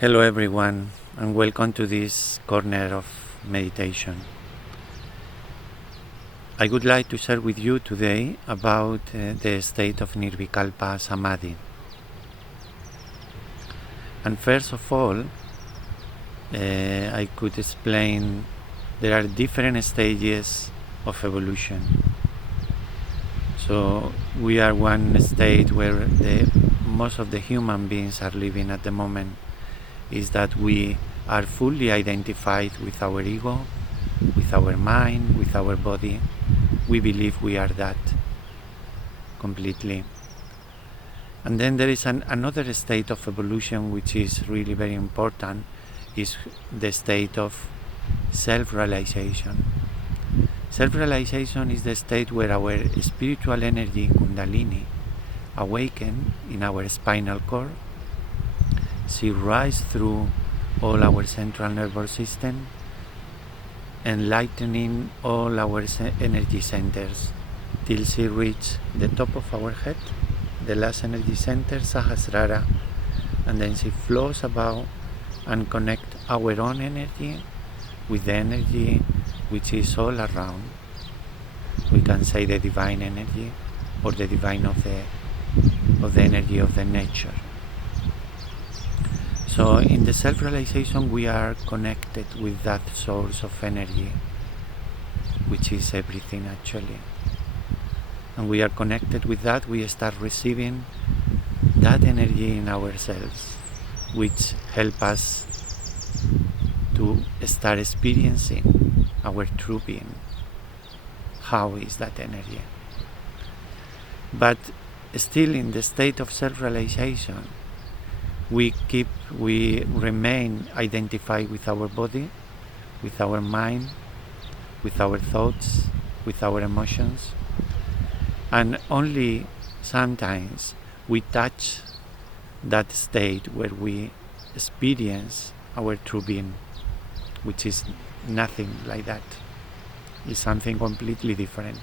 Hello everyone, and welcome to this corner of meditation. I would like to share with you today about the state of Nirvikalpa Samadhi. And first of all, I could explain there are different stages of evolution. So we are one state where most of the human beings are living at the moment, is that we are fully identified with our ego, with our mind, with our body. We believe we are that completely. And then there is another state of evolution which is really very important, is the state of self-realization. Self-realization is the state where our spiritual energy, Kundalini, awaken in our spinal cord. She rises through all our central nervous system, enlightening all our energy centers till she reaches the top of our head, the last energy center, Sahasrara, and then she flows above and connects our own energy with the energy which is all around. We can say the divine energy or the divine of the energy of the nature. So in the self-realization we are connected with that source of energy, which is everything actually. And we are connected with that, we start receiving that energy in ourselves, which help us to start experiencing our true being. How is that energy? But still in the state of self-realization, we remain identified with our body, with our mind, with our thoughts, with our emotions, and only sometimes we touch that state where we experience our true being, which is nothing like that. It's something completely different.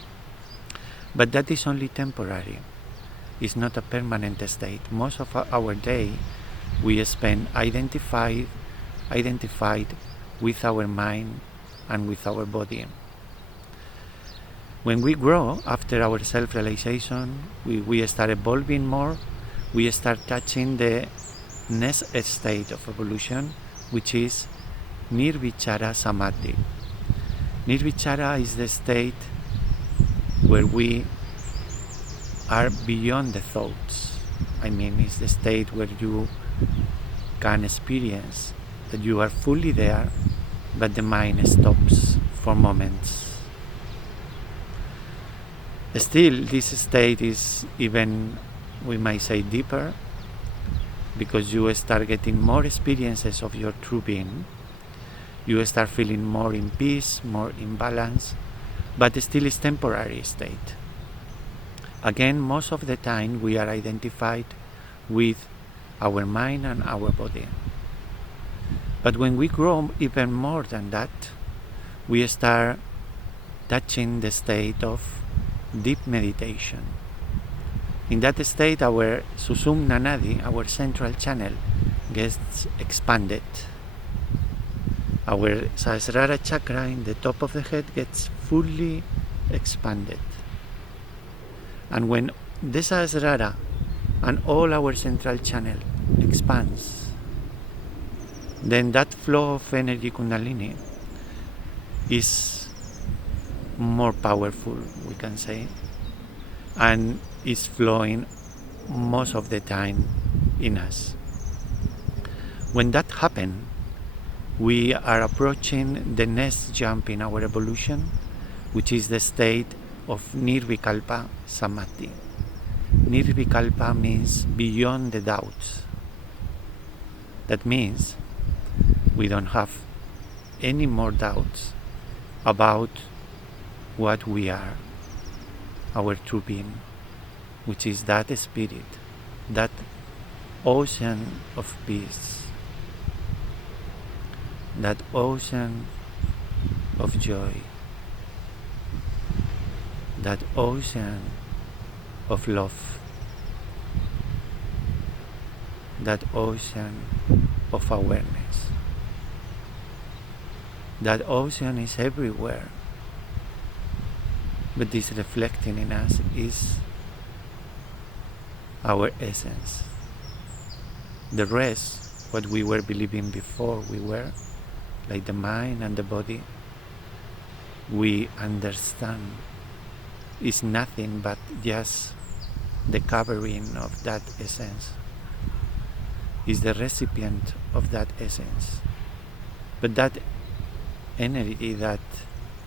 But that is only temporary. It's not a permanent state. Most of our day we spend identified with our mind and with our body. When we grow after our self-realization, we start evolving more, we start touching the next state of evolution, which is Nirvikalpa Samadhi. Nirvikalpa is the state where we are beyond the thoughts. I mean, it's the state where you can experience that you are fully there, but the mind stops for moments. Still, this state is even, we might say, deeper, because you start getting more experiences of your true being. You start feeling more in peace, more in balance, but still it's temporary state. Again, most of the time we are identified with our mind and our body. But when we grow even more than that, we start touching the state of deep meditation. In that state, our Sushumna Nadi, our central channel, gets expanded. Our Sahasrara chakra in the top of the head gets fully expanded. And when the Sahasrara and all our central channel expands, then that flow of energy Kundalini is more powerful, we can say, and is flowing most of the time in us. When that happens, we are approaching the next jump in our evolution, which is the state of Nirvikalpa Samadhi. Nirvikalpa means beyond the doubts. That means we don't have any more doubts about what we are, our true being, which is that spirit, that ocean of peace, that ocean of joy, that ocean of love, that ocean of awareness. That ocean is everywhere, but this reflecting in us is our essence. The rest, what we were believing before we were, like the mind and the body, we understand is nothing but just the covering of that essence, is the recipient of that essence. But that energy, that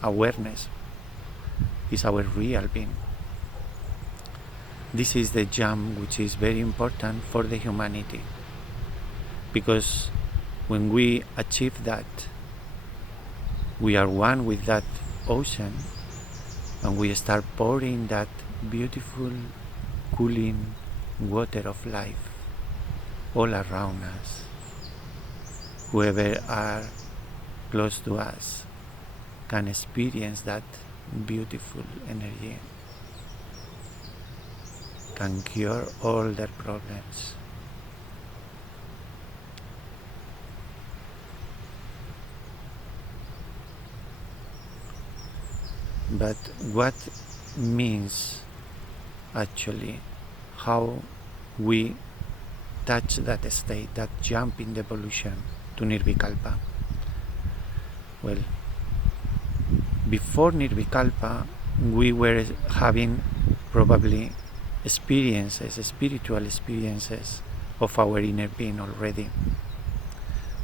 awareness, is our real being. This is the jump which is very important for the humanity, because when we achieve that, we are one with that ocean, and we start pouring that beautiful, cooling water of life all around us. Whoever are close to us can experience that beautiful energy, can cure all their problems. But what means actually how we touch that state, that jump in the evolution to Nirvikalpa? Well, before Nirvikalpa, we were having probably experiences, spiritual experiences of our inner being already.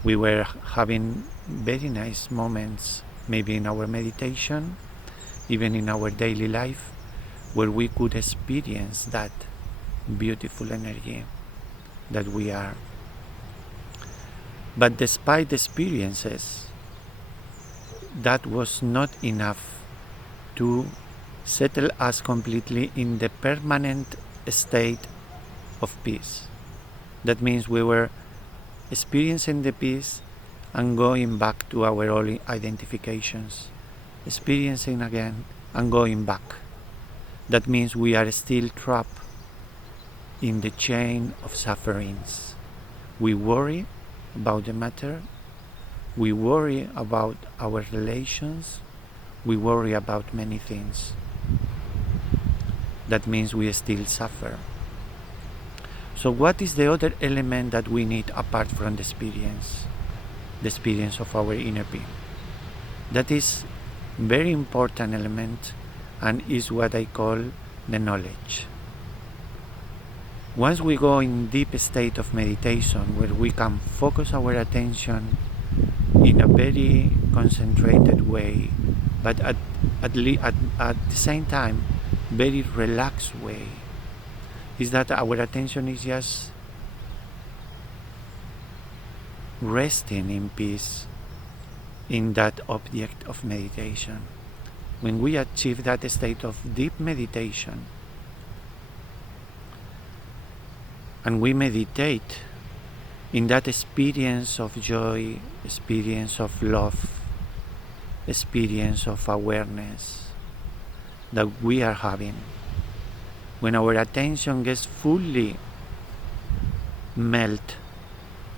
We were having very nice moments, maybe in our meditation, even in our daily life, where we could experience that beautiful energy that we are. But despite the experiences, that was not enough to settle us completely in the permanent state of peace. That means we were experiencing the peace and going back to our old identifications, experiencing again and going back. That means we are still trapped in the chain of sufferings. We worry about the matter, we worry about our relations, we worry about many things. That means we still suffer. So what is the other element that we need apart from the experience of our inner being? That is very important element, and is what I call the knowledge. Once we go in deep state of meditation, where we can focus our attention in a very concentrated way, but at the same time very relaxed way, is that our attention is just resting in peace in that object of meditation. When we achieve that state of deep meditation, and we meditate in that experience of joy, experience of love, experience of awareness that we are having, when our attention gets fully melt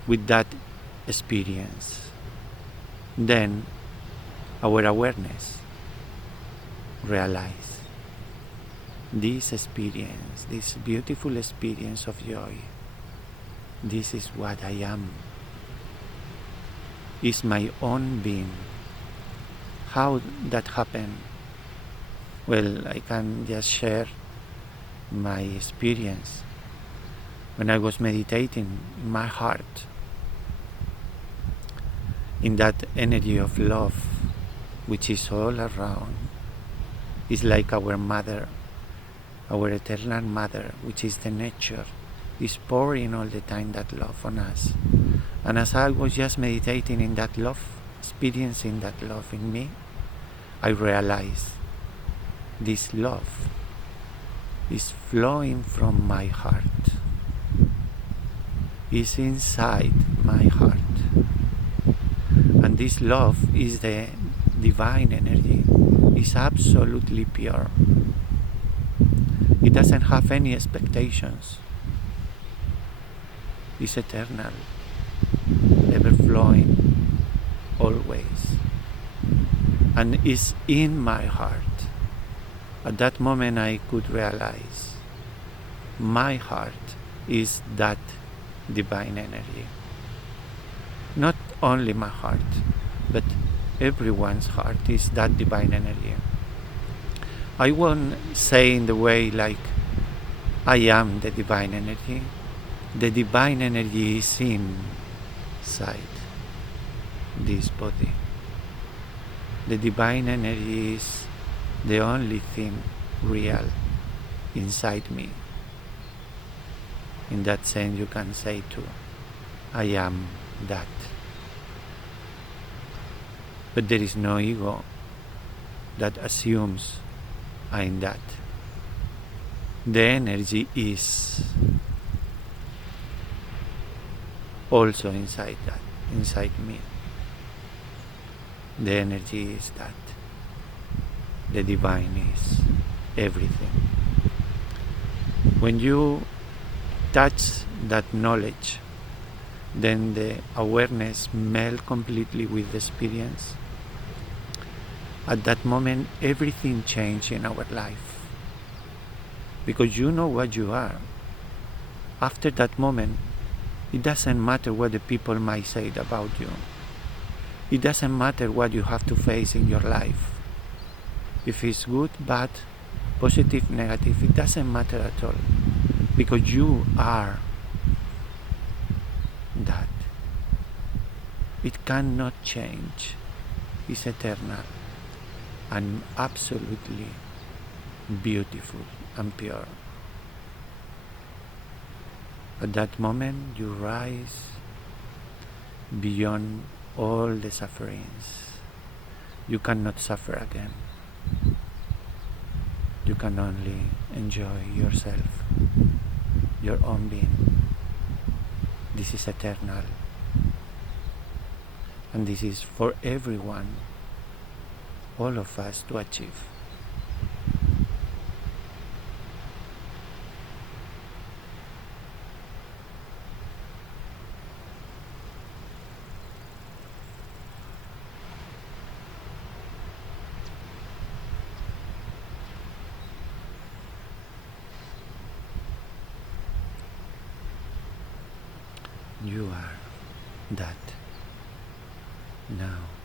with that experience, then our awareness realize this experience, this beautiful experience of joy, this is what I am, is my own being. How that happened? Well, I can just share my experience. When I was meditating in my heart, in that energy of love which is all around, is like our mother, our eternal mother, which is the nature, is pouring all the time that love on us. And as I was just meditating in that love, experiencing that love in me, I realized this love is flowing from my heart, is inside my heart. And this love is the divine energy, is absolutely pure. It doesn't have any expectations. It's eternal. ever flowing, always, and is in my heart. At that moment I could realize my heart is that divine energy. Not only my heart, but everyone's heart is that divine energy. I won't say in the way like I am the divine energy. The divine energy is inside this body. The divine energy is the only thing real inside me. In that sense you can say too, I am that. But there is no ego that assumes I am that. The energy is also inside that, inside me. The energy is that. The divine is everything. When you touch that knowledge, then the awareness melds completely with the experience. At that moment, everything changes in our life. Because you know what you are. After that moment, it doesn't matter what the people might say about you. It doesn't matter what you have to face in your life. If it's good, bad, positive, negative, it doesn't matter at all. Because you are that. It cannot change. It's eternal and absolutely beautiful and pure. At that moment you rise beyond all the sufferings. You cannot suffer again. You can only enjoy yourself, your own being. This is eternal. And this is for everyone, all of us to achieve. You are that now.